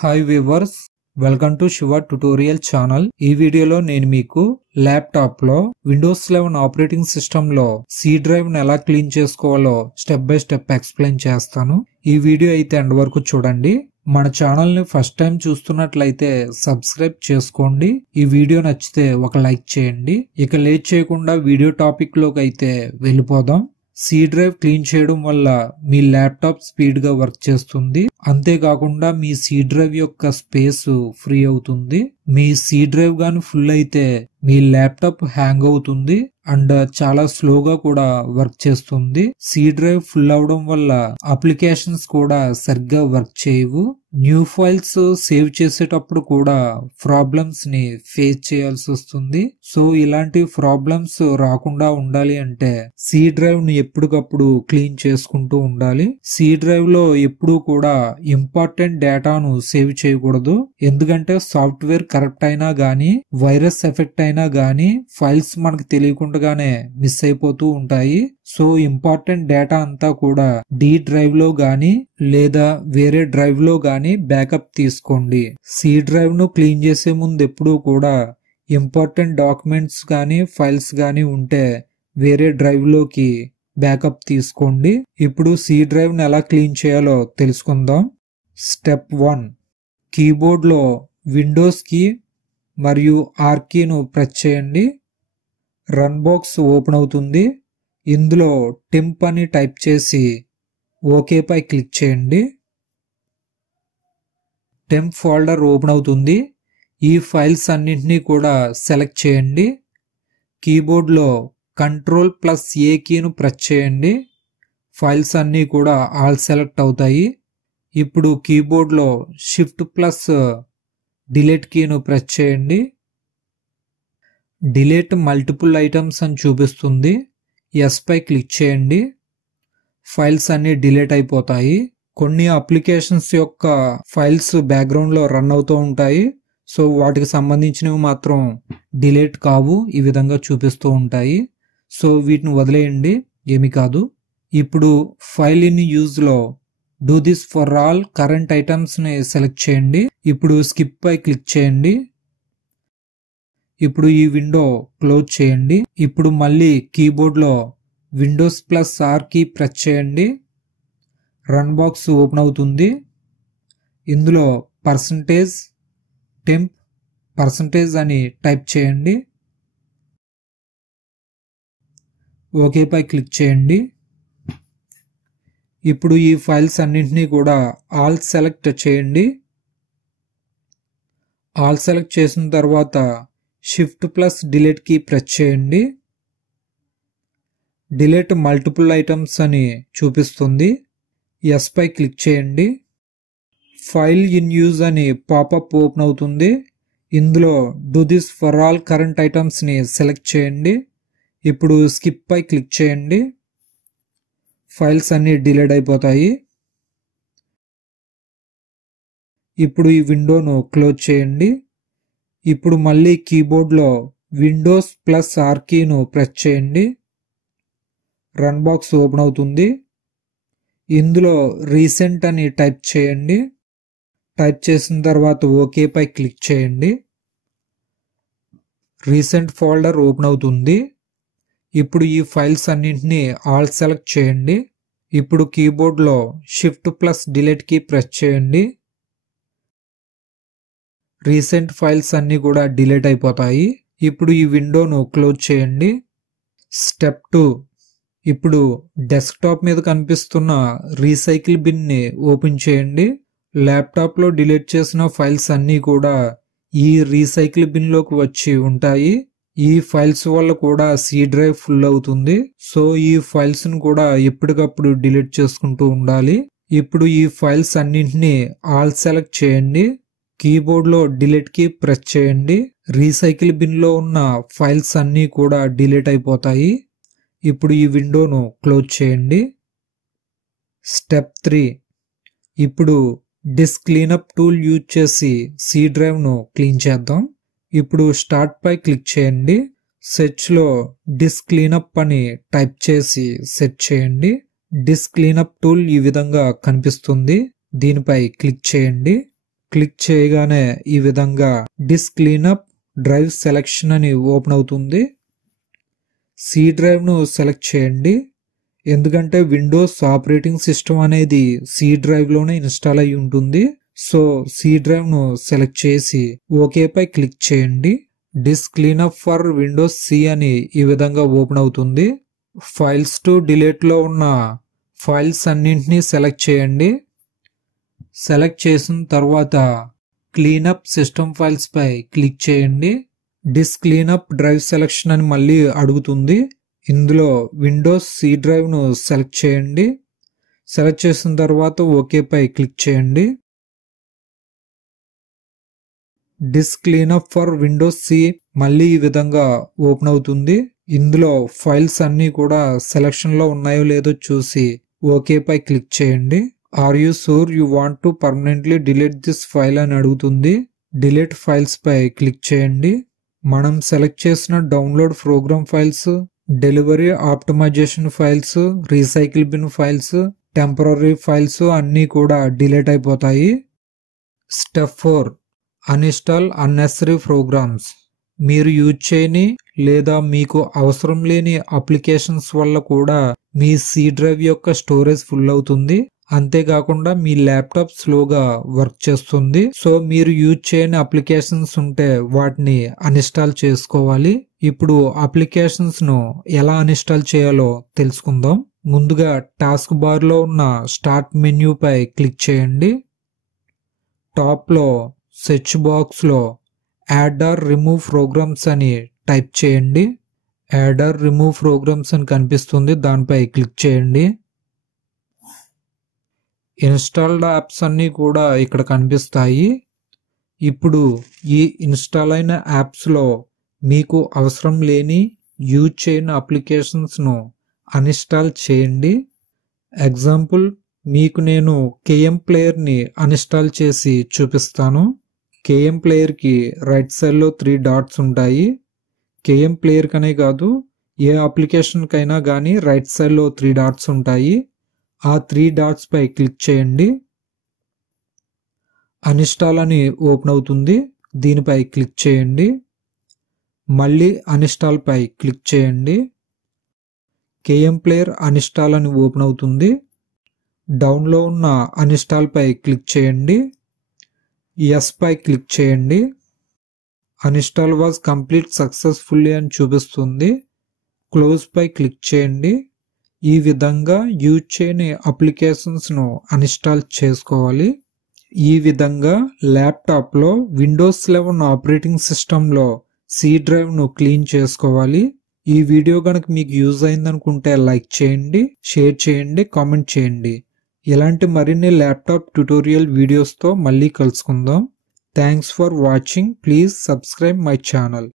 Hi viewers, welcome to Shiva tutorial channel. ఈ వీడియోలో నేను మీకు ల్యాప్టాప్ లో విండోస్ 11 ఆపరేటింగ్ సిస్టమ్ లో సి డ్రైవ్ ను ఎలా క్లీన్ చేసుకోవాలో స్టెప్ బై స్టెప్ ఎక్స్ప్లెయిన్ చేస్తాను. ఈ వీడియో అయితే ఎండ్ వరకు చూడండి. మన ఛానల్ ని ఫస్ట్ టైం చూస్తున్నట్లయితే సబ్స్క్రైబ్ చేసుకోండి. ఈ వీడియో నచ్చితే ఒక లైక్ చేయండి. ఇక లేట్ చేయకుండా వీడియో టాపిక్ లోకి అయితే వెళ్ళిపోదాం. సి డ్రైవ్ క్లీన్ చేయడం వల్ల మీ ల్యాప్టాప్ స్పీడ్ గా వర్క్ చేస్తుంది. అంతేకాకుండా మీ సి డ్రైవ్ యొక్క స్పేస్ ఫ్రీ అవుతుంది. మీ సి డ్రైవ్ గాని ఫుల్ అయితే మీ ల్యాప్టాప్ హ్యాంగ్ అవుతుంది అండ్ చాలా స్లోగా కూడా వర్క్ చేస్తుంది. సి డ్రైవ్ ఫుల్ అవడం వల్ల అప్లికేషన్స్ కూడా సరిగ్గా వర్క్ చేయవు. న్యూ ఫైల్స్ సేవ్ చేసేటప్పుడు కూడా ప్రాబ్లమ్స్ ని ఫేస్ చేయాల్సి వస్తుంది. సో ఇలాంటి ప్రాబ్లమ్స్ రాకుండా ఉండాలి అంటే సి డ్రైవ్ ని ఎప్పటికప్పుడు క్లీన్ చేసుకుంటూ ఉండాలి. సి డ్రైవ్ లో ఎప్పుడూ కూడా ఇంపార్టెంట్ డేటాను సేవ్ చేయకూడదు. ఎందుకంటే సాఫ్ట్వేర్ కరెక్ట్ అయినా గానీ, వైరస్ ఎఫెక్ట్ అయినా గానీ ఫైల్స్ మనకు తెలియకుండానే మిస్ అయిపోతూ ఉంటాయి. సో ఇంపార్టెంట్ డేటా అంతా కూడా డి డ్రైవ్ లో గానీ లేదా వేరే డ్రైవ్ లో గానీ బ్యాకప్ తీసుకోండి. సి డ్రైవ్ ను క్లీన్ చేసే ముందు ఎప్పుడూ కూడా ఇంపార్టెంట్ డాక్యుమెంట్స్ గానీ ఫైల్స్ గానీ ఉంటే వేరే డ్రైవ్ లోకి బ్యాకప్ తీసుకోండి. ఇప్పుడు సి డ్రైవ్ ను ఎలా క్లీన్ చేయాలో తెలుసుకుందాం. స్టెప్ 1, కీబోర్డ్ లో విండోస్ కీ మరియు ఆర్ కీను ప్రెస్ చేయండి. రన్ బాక్స్ ఓపెన్ అవుతుంది. ఇందులో టెంప్ అని టైప్ చేసి ఓకే పై క్లిక్ చేయండి. టెంప్ ఫోల్డర్ ఓపెన్ అవుతుంది. ఈ ఫైల్స్ అన్నింటినీ కూడా సెలెక్ట్ చేయండి. కీబోర్డ్ లో Ctrl+A కీను ప్రెస్ చేయండి. ఫైల్స్ అన్నీ కూడా ఆల్ సెలెక్ట్ అవుతాయి. ఇప్పుడు కీబోర్డ్ లో Shift+Delete కీను ప్రెస్ చేయండి. డిలీట్ మల్టిపుల్ ఐటమ్స్ అని చూపిస్తుంది. ఎస్ పై క్లిక్ చేయండి. ఫైల్స్ అన్ని డిలీట్ అయిపోతాయి. కొన్ని అప్లికేషన్స్ యొక్క ఫైల్స్ బ్యాక్గ్రౌండ్ లో రన్ అవుతూ ఉంటాయి. సో వాటికి సంబంధించినవి మాత్రం డిలీట్ కావు, ఈ విధంగా చూపిస్తూ ఉంటాయి. సో వీటిని వదిలేయండి, ఏమి కాదు. ఇప్పుడు ఫైల్ ఇన్ యూజ్ లో do this for all current items ని సెలెక్ట్ చేయండి. ఇప్పుడు స్కిప్ పై క్లిక్ చేయండి. ఇప్పుడు ఈ విండో క్లోజ్ చేయండి. ఇప్పుడు మళ్ళీ కీబోర్డ్ లో Windows+R కీ ప్రెస్ చేయండి. రన్ బాక్స్ ఓపెన్ అవుతుంది. ఇందులో %temp% అని టైప్ చేయండి. ఓకే పై క్లిక్ చేయండి. ఇప్పుడు ఈ ఫైల్స్ అన్నింటినీ కూడా ఆల్ సెలెక్ట్ చేయండి. ఆల్ సెలెక్ట్ చేసిన తర్వాత Shift+Delete కీ ప్రెస్ చేయండి. డిలీట్ మల్టిపుల్ ఐటమ్స్ అని చూపిస్తుంది. ఎస్ పై క్లిక్ చేయండి. ఫైల్ ఇన్ యూజ్ అని పాపప్ ఓపెన్ అవుతుంది. ఇందులో do this for all current items ని సెలెక్ట్ చేయండి. ఇప్పుడు స్కిప్ పై క్లిక్ చేయండి. ఫైల్స్ అన్ని డిలీట్ అయిపోతాయి. ఇప్పుడు ఈ విండోను క్లోజ్ చేయండి. ఇప్పుడు మళ్ళీ కీబోర్డ్ లో Windows+R కీను ప్రెస్ చేయండి. రన్ బాక్స్ ఓపెన్ అవుతుంది. ఇందులో రీసెంట్ అని టైప్ చేయండి. టైప్ చేసిన తర్వాత ఓకే పై క్లిక్ చేయండి. రీసెంట్ ఫోల్డర్ ఓపెన్ అవుతుంది. ఇప్పుడు ఈ ఫైల్స్ అన్నింటినీ ఆల్ సెలెక్ట్ చేయండి. ఇప్పుడు కీబోర్డ్ లో Shift+Delete కీ ప్రెస్ చేయండి. రీసెంట్ ఫైల్స్ అన్ని కూడా డిలీట్ అయిపోతాయి. ఇప్పుడు ఈ విండోను క్లోజ్ చేయండి. స్టెప్ 2, ఇప్పుడు డెస్క్టాప్ మీద కనిపిస్తున్న రీసైకిల్ బిన్ ని ఓపెన్ చేయండి. ల్యాప్టాప్ లో డిలీట్ చేసిన ఫైల్స్ అన్ని కూడా ఈ రీసైకిల్ బిన్ లోకి వచ్చి ఉంటాయి. ఈ ఫైల్స్ వల్ల కూడా సి డ్రైవ్ ఫుల్ అవుతుంది. సో ఈ ఫైల్స్ ను కూడా ఎప్పటికప్పుడు డిలీట్ చేసుకుంటూ ఉండాలి. ఇప్పుడు ఈ ఫైల్స్ అన్నింటినీ ఆల్ సెలెక్ట్ చేయండి. కీబోర్డ్ లో డిలీట్ కీ ప్రెస్ చేయండి. రీసైకిల్ బిన్ లో ఉన్న ఫైల్స్ అన్ని కూడా డిలీట్ అయిపోతాయి. ఇప్పుడు ఈ విండోను క్లోజ్ చేయండి. స్టెప్ 3, ఇప్పుడు డిస్క్ క్లీనప్ టూల్ యూజ్ చేసి సి డ్రైవ్ ను క్లీన్ చేద్దాం. ఇప్పుడు స్టార్ట్ పై క్లిక్ చేయండి. సెర్చ్ లో డిస్క్ క్లీనప్ అని టైప్ చేసి సెర్చ్ చేయండి. డిస్క్ క్లీనప్ టూల్ ఈ విధంగా కనిపిస్తుంది. దీనిపై క్లిక్ చేయండి. క్లిక్ చేయగానే ఈ విధంగా డిస్క్ క్లీనప్ డ్రైవ్ సెలెక్షన్ అని ఓపెన్ అవుతుంది. సి డ్రైవ్ను సెలెక్ట్ చేయండి. ఎందుకంటే విండోస్ ఆపరేటింగ్ సిస్టమ్ అనేది సి డ్రైవ్లోనే ఇన్స్టాల్ అయి ఉంటుంది. సో సి డ్రైవ్ను సెలెక్ట్ చేసి ఓకేపై క్లిక్ చేయండి. Disk cleanup for Windows C అని ఈ విధంగా ఓపెన్ అవుతుంది. ఫైల్స్ టు డిలీట్లో ఉన్న ఫైల్స్ అన్నింటినీ సెలెక్ట్ చేయండి. సెలెక్ట్ చేసిన తర్వాత క్లీనప్ సిస్టమ్ ఫైల్స్ పై క్లిక్ చేయండి. డిస్క్ క్లీనప్ డ్రైవ్ సెలెక్షన్ అని మళ్ళీ అడుగుతుంది. ఇందులో విండోస్ సి డ్రైవ్ను సెలెక్ట్ చేయండి. సెలెక్ట్ చేసిన తర్వాత ఓకేపై క్లిక్ చేయండి. Disk cleanup for Windows C మళ్ళీ ఈ విధంగా ఓపెన్ అవుతుంది. ఇందులో ఫైల్స్ అన్నీ కూడా సెలెక్షన్లో ఉన్నాయో లేదో చూసి ఓకేపై క్లిక్ చేయండి. Are you sure you want to permanently delete this file అని అడుగుతుంది. డిలీట్ ఫైల్స్ పై క్లిక్ చేయండి. మనం సెలెక్ట్ చేసిన download program files, delivery optimization files, recycle bin files, temporary files అన్నీ కూడా డిలీట్ అయిపోతాయి. Step 4 uninstall unnecessary programs. మీరు యూజ్ చేయని లేదా మీకు అవసరం లేని అప్లికేషన్స్ వల్ల కూడా మీ సి డ్రైవ్ యొక్క స్టోరేజ్ ఫుల్ అవుతుంది. అంతేకాకుండా మీ ల్యాప్టాప్ స్లోగా వర్క్ చేస్తుంది. సో మీరు యూజ్ చేయని అప్లికేషన్స్ ఉంటే వాటిని అన్ఇన్స్టాల్ చేసుకోవాలి. ఇప్పుడు అప్లికేషన్స్ ను ఎలా అన్ఇన్స్టాల్ చేయాలో తెలుసుకుందాం. ముందుగా టాస్క్ బార్ లో ఉన్న స్టార్ట్ మెన్యూ పై క్లిక్ చేయండి. టాప్ లో సెర్చ్ బాక్స్ లో యాడ్ ఆర్ రిమూవ్ ప్రోగ్రామ్స్ అని టైప్ చేయండి. యాడ్ ఆర్ రిమూవ్ ప్రోగ్రామ్స్ అని కనిపిస్తుంది, దానిపై క్లిక్ చేయండి. ఇన్స్టాల్డ్ యాప్స్ అన్నీ కూడా ఇక్కడ కనిపిస్తాయి. ఇప్పుడు ఈ ఇన్స్టాల్ అయిన యాప్స్లో మీకు అవసరం లేని యూజ్ చేయని అప్లికేషన్స్ను అన్ఇన్స్టాల్ చేయండి. ఎగ్జాంపుల్ మీకు నేను కేఎం ప్లేయర్ని అన్ఇన్స్టాల్ చేసి చూపిస్తాను. కేఎం ప్లేయర్కి రైట్ సైడ్లో 3 డాట్స్ ఉంటాయి. కేఎం ప్లేయర్ కనే కాదు ఏ అప్లికేషన్కైనా కానీ రైట్ సైడ్లో 3 డాట్స్ ఉంటాయి. ఆ 3 డాట్స్ పై క్లిక్ చేయండి. అన్ఇన్స్టాల్ అని ఓపెన్ అవుతుంది, దీనిపై క్లిక్ చేయండి. మళ్ళీ అన్ఇన్స్టాల్ పై క్లిక్ చేయండి. కేఎం ప్లేయర్ అన్ఇన్స్టాల్ అని ఓపెన్ అవుతుంది. డౌన్లో ఉన్న అన్ఇన్స్టాల్ పై క్లిక్ చేయండి. ఎస్ పై క్లిక్ చేయండి. అన్ఇన్స్టాల్ వాజ్ కంప్లీట్ సక్సెస్ఫుల్లీ అని చూపిస్తుంది. క్లోజ్ పై క్లిక్ చేయండి. ఈ విధంగా యూజ్ చేయని అప్లికేషన్స్ను అన్ఇన్స్టాల్ చేసుకోవాలి. ఈ విధంగా ల్యాప్టాప్లో విండోస్ 11 ఆపరేటింగ్ సిస్టంలో సి డ్రైవ్ను క్లీన్ చేసుకోవాలి. ఈ వీడియో కనుక మీకు యూజ్ అయిందనుకుంటే లైక్ చేయండి, షేర్ చేయండి, కామెంట్ చేయండి. ఇలాంటి మరిన్ని ల్యాప్టాప్ ట్యుటోరియల్ వీడియోస్తో మళ్ళీ కలుసుకుందాం. Thanks for watching. Please subscribe my channel.